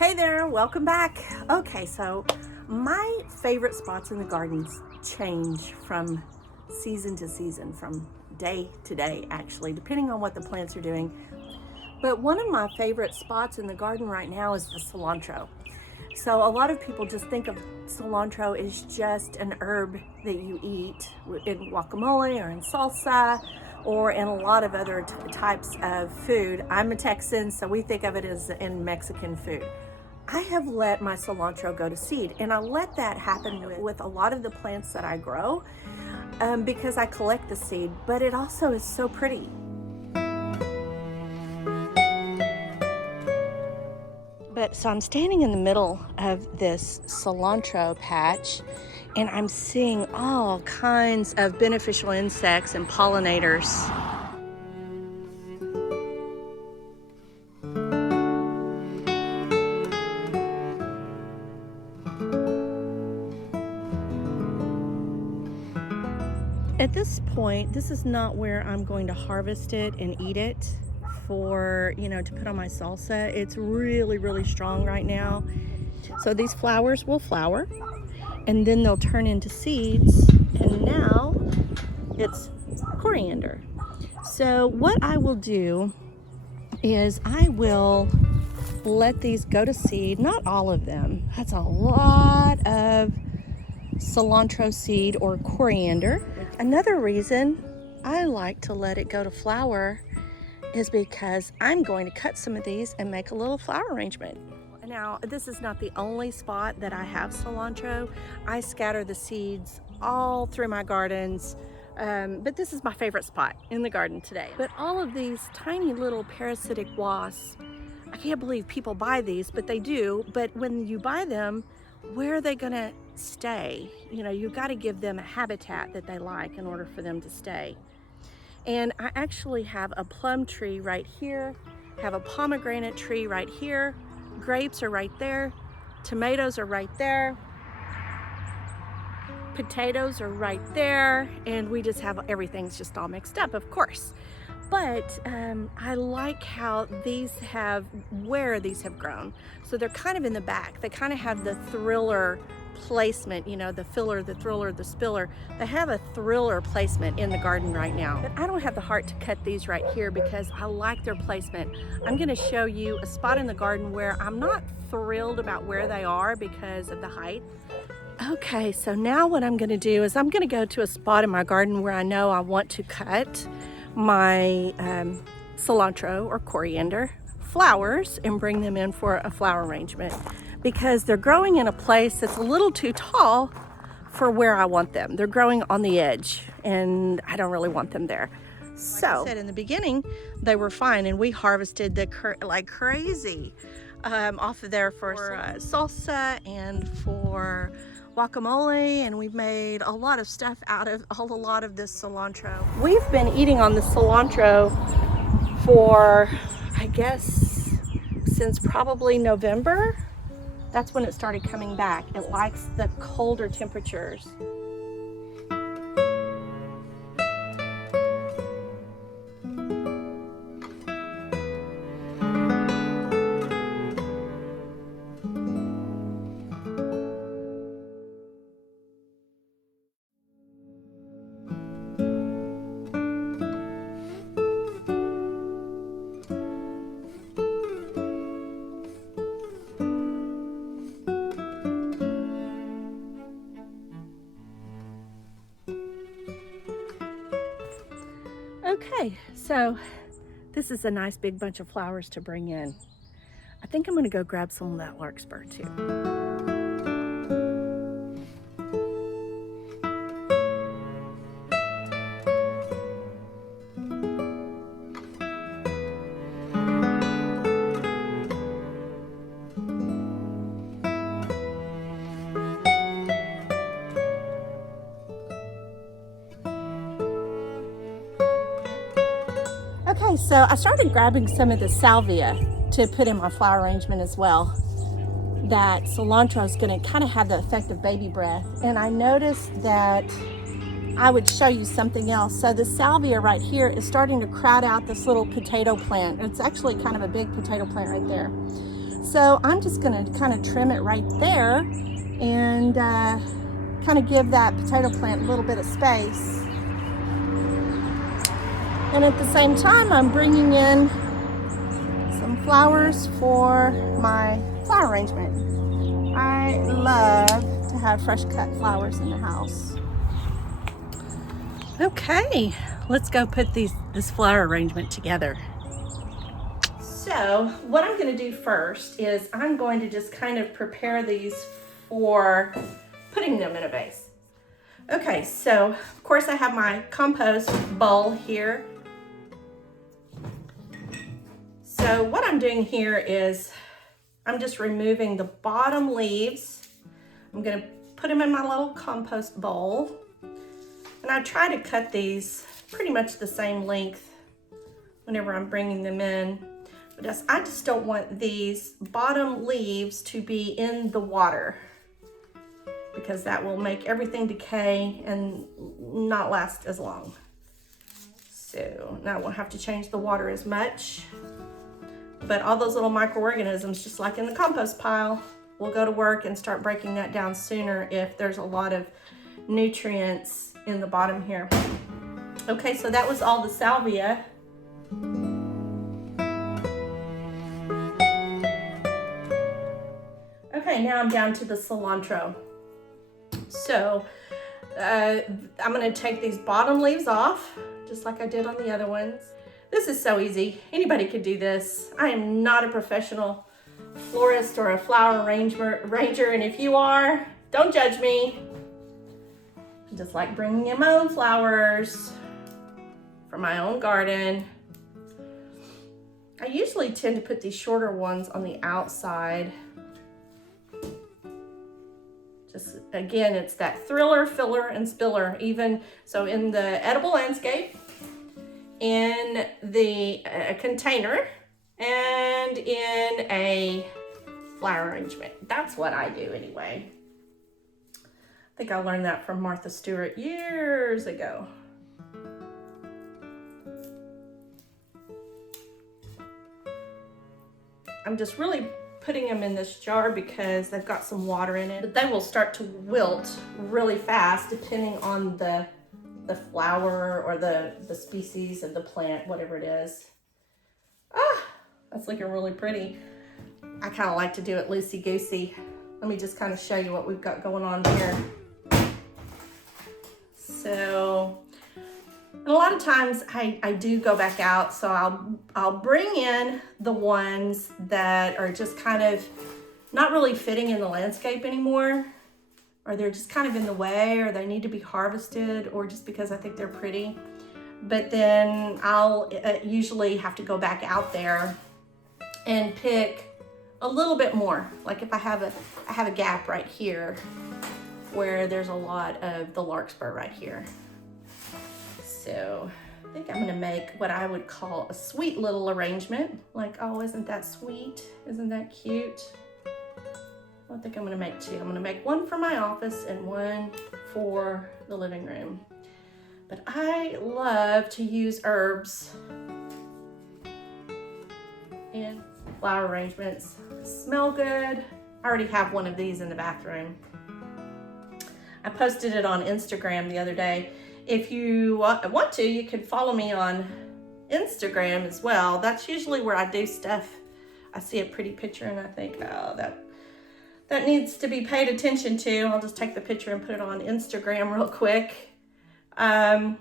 Hey there, welcome back. Okay, so my favorite spots in the gardens change from season to season, from day to day actually, depending on what the plants are doing. But one of my favorite spots in the garden right now is the cilantro. So a lot of people just think of cilantro as just an herb that you eat in guacamole or in salsa or in a lot of other types of food. I'm a Texan, so we think of it as in Mexican food. I have let my cilantro go to seed, and I let that happen with a lot of the plants that I grow because I collect the seed, but it also is so pretty. So I'm standing in the middle of this cilantro patch, and I'm seeing all kinds of beneficial insects and pollinators. At this point, this is not where I'm going to harvest it and eat it for, to put on my salsa. It's really, really strong right now. So these flowers will flower and then they'll turn into seeds, and now it's coriander. So what I will do is I will let these go to seed, not all of them. That's a lot of cilantro seed or coriander. Another reason I like to let it go to flower is because I'm going to cut some of these and make a little flower arrangement. Now, this is not the only spot that I have cilantro. I scatter the seeds all through my gardens, but this is my favorite spot in the garden today. But all of these tiny little parasitic wasps, I can't believe people buy these, but they do. But when you buy them, where are they gonna stay? You've got to give them a habitat that they like in order for them to stay. And I actually have a plum tree right here, have a pomegranate tree right here, grapes are right there, tomatoes are right there, potatoes are right there, and we just have everything's just all mixed up, of course. But I like how where these have grown. So they're kind of in the back. They kind of have the thriller placement, the filler, the thriller, the spiller. They have a thriller placement in the garden right now. But I don't have the heart to cut these right here because I like their placement. I'm gonna show you a spot in the garden where I'm not thrilled about where they are because of the height. Okay, so now what I'm gonna do is I'm gonna go to a spot in my garden where I know I want to cut my cilantro or coriander flowers and bring them in for a flower arrangement because they're growing in a place that's a little too tall for where I want them. They're growing on the edge and I don't really want them there. So like I said in the beginning, they were fine, and we harvested like crazy off of there for salsa and for guacamole, and we've made a lot of stuff out of a lot of this cilantro. We've been eating on the cilantro for, I guess, since probably November. That's when it started coming back. It likes the colder temperatures. Okay, so this is a nice big bunch of flowers to bring in. I think I'm gonna go grab some of that larkspur too. Okay, so I started grabbing some of the salvia to put in my flower arrangement as well. That cilantro is going to kind of have the effect of baby breath. And I noticed that I would show you something else. So the salvia right here is starting to crowd out this little potato plant. It's actually kind of a big potato plant right there. So I'm just gonna kind of trim it right there and kind of give that potato plant a little bit of space. And at the same time, I'm bringing in some flowers for my flower arrangement. I love to have fresh cut flowers in the house. Okay, let's go put this flower arrangement together. So what I'm going to do first is I'm going to just kind of prepare these for putting them in a vase. Okay, so of course I have my compost bowl here. So what I'm doing here is I'm just removing the bottom leaves. I'm going to put them in my little compost bowl. And I try to cut these pretty much the same length whenever I'm bringing them in. But I just don't want these bottom leaves to be in the water, because that will make everything decay and not last as long. So now I won't have to change the water as much. But all those little microorganisms, just like in the compost pile, will go to work and start breaking that down sooner if there's a lot of nutrients in the bottom here. Okay, so that was all the salvia. Okay, now I'm down to the cilantro. So I'm gonna take these bottom leaves off, just like I did on the other ones. This is so easy. Anybody could do this. I am not a professional florist or a flower arranger, and if you are, don't judge me. I just like bringing in my own flowers from my own garden. I usually tend to put these shorter ones on the outside. Just, again, it's that thriller, filler, and spiller. Even so, in the edible landscape, in the container, and in a flower arrangement. That's what I do anyway. I think I learned that from Martha Stewart years ago. I'm just really putting them in this jar because they've got some water in it. But they will start to wilt really fast depending on the flower or the species of the plant, whatever it is. Ah, that's looking really pretty. I kind of like to do it loosey-goosey. Let me just kind of show you what we've got going on here. So, and a lot of times I do go back out, so I'll bring in the ones that are just kind of not really fitting in the landscape anymore, or they're just kind of in the way, or they need to be harvested, or just because I think they're pretty. But then I'll usually have to go back out there and pick a little bit more. Like if I have a gap right here where there's a lot of the larkspur right here. So I think I'm gonna make what I would call a sweet little arrangement. Like, oh, isn't that sweet? Isn't that cute? I think I'm gonna make two. I'm gonna make one for my office and one for the living room. But I love to use herbs in flower arrangements. Smell good. I already have one of these in the bathroom. I posted it on Instagram the other day. If you want to, you can follow me on Instagram as well. That's usually where I do stuff. I see a pretty picture and I think, oh, that needs to be paid attention to. I'll just take the picture and put it on Instagram real quick. Let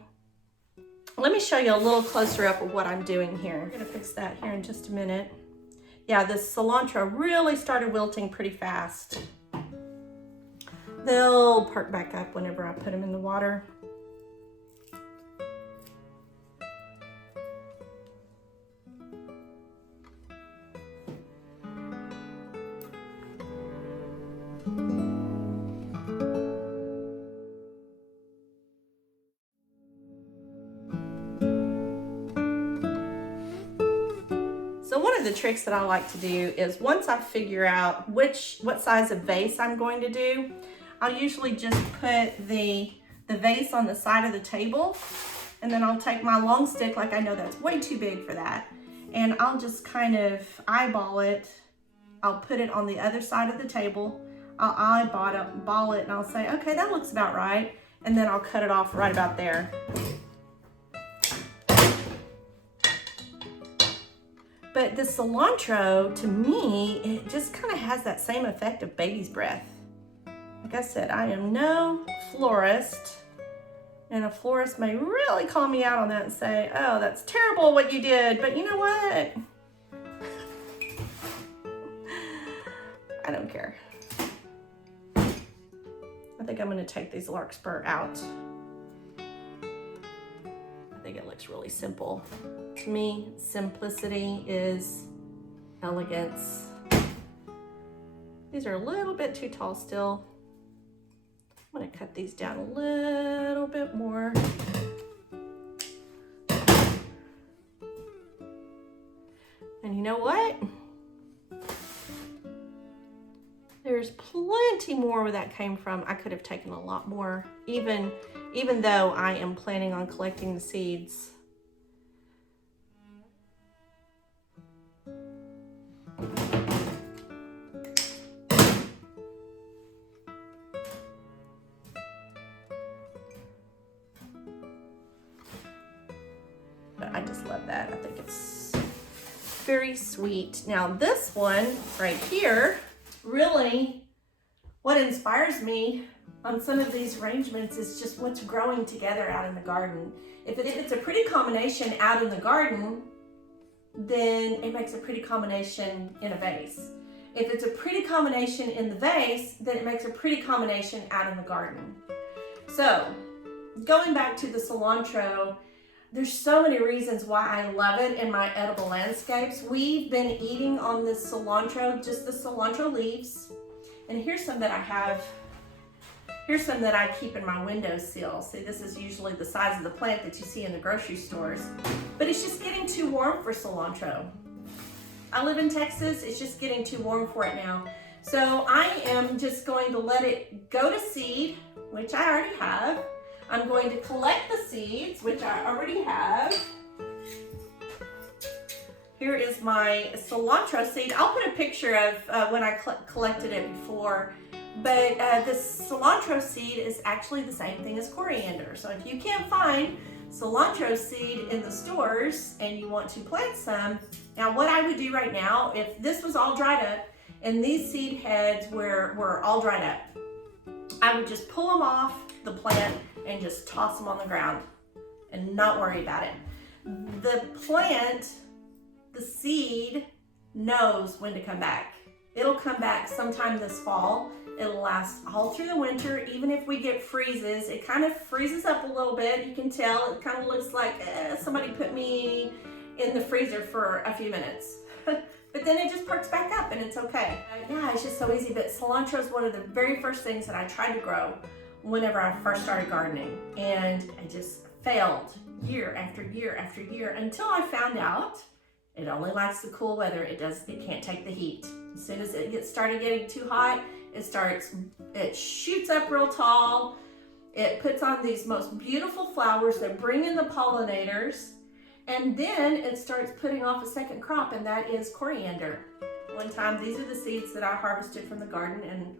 me show you a little closer up of what I'm doing here. I'm gonna fix that here in just a minute. Yeah, this cilantro really started wilting pretty fast. They'll perk back up whenever I put them in the water. So one of the tricks that I like to do is once I figure out what size of vase I'm going to do, I'll usually just put the vase on the side of the table, and then I'll take my long stick, like I know that's way too big for that, and I'll just kind of eyeball it I'll put it on the other side of the table. I'll eyeball it and I'll say, okay, that looks about right. And then I'll cut it off right about there. But the cilantro, to me, it just kind of has that same effect of baby's breath. Like I said, I am no florist, and a florist may really call me out on that and say, oh, that's terrible what you did, but you know what? I don't care. I think I'm gonna take these larkspur out. I think it looks really simple. To me, simplicity is elegance. These are a little bit too tall still. I'm gonna cut these down a little bit more. And you know what? There's plenty more where that came from. I could have taken a lot more, even though I am planning on collecting the seeds. But I just love that. I think it's very sweet. Now this one right here, really what inspires me on some of these arrangements is just what's growing together out in the garden. If it's a pretty combination out in the garden, then it makes a pretty combination in a vase. If it's a pretty combination in the vase, then it makes a pretty combination out in the garden. So going back to the cilantro, there's so many reasons why I love it in my edible landscapes. We've been eating on this cilantro, just the cilantro leaves. And here's some that I have. Here's some that I keep in my windowsill. See, this is usually the size of the plant that you see in the grocery stores. But it's just getting too warm for cilantro. I live in Texas. It's just getting too warm for it now. So I am just going to let it go to seed, which I already have. I'm going to collect the seeds, which I already have. Here is my cilantro seed. I'll put a picture of when I collected it before, but the cilantro seed is actually the same thing as coriander. So if you can't find cilantro seed in the stores and you want to plant some, now what I would do right now, if this was all dried up and these seed heads were all dried up, I would just pull them off the plant and just toss them on the ground and not worry about it. The plant, the seed, knows when to come back. It'll come back sometime this fall. It'll last all through the winter. Even if we get freezes, it kind of freezes up a little bit. You can tell it kind of looks like somebody put me in the freezer for a few minutes. But then it just perks back up and it's okay. Yeah, it's just so easy. But cilantro is one of the very first things that I tried to grow whenever I first started gardening, and I just failed year after year after year until I found out it only likes the cool weather. It can't take the heat. As soon as it started getting too hot, it shoots up real tall. It puts on these most beautiful flowers that bring in the pollinators, and then it starts putting off a second crop, and that is coriander. One time, these are the seeds that I harvested from the garden,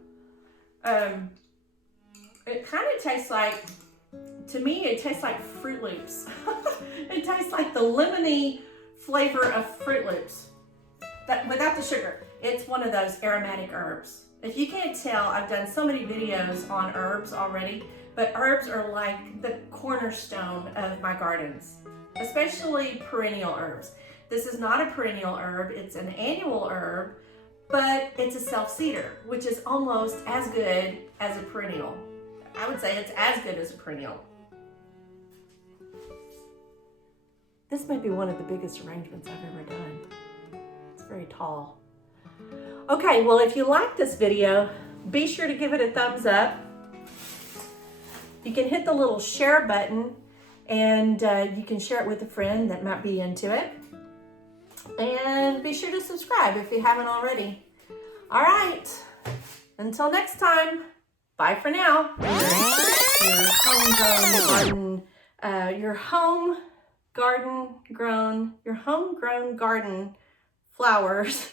and it kind of tastes like, to me, it tastes like Fruit Loops. It tastes like the lemony flavor of Fruit Loops, but without the sugar. It's one of those aromatic herbs. If you can't tell, I've done so many videos on herbs already, but herbs are like the cornerstone of my gardens, especially perennial herbs. This is not a perennial herb, it's an annual herb, but it's a self-seeder, which is almost as good as a perennial. I would say it's as good as a perennial. This may be one of the biggest arrangements I've ever done. It's very tall. Okay, well, if you like this video, be sure to give it a thumbs up. You can hit the little share button, and you can share it with a friend that might be into it. And be sure to subscribe if you haven't already. All right, until next time. Bye for now. Your homegrown garden flowers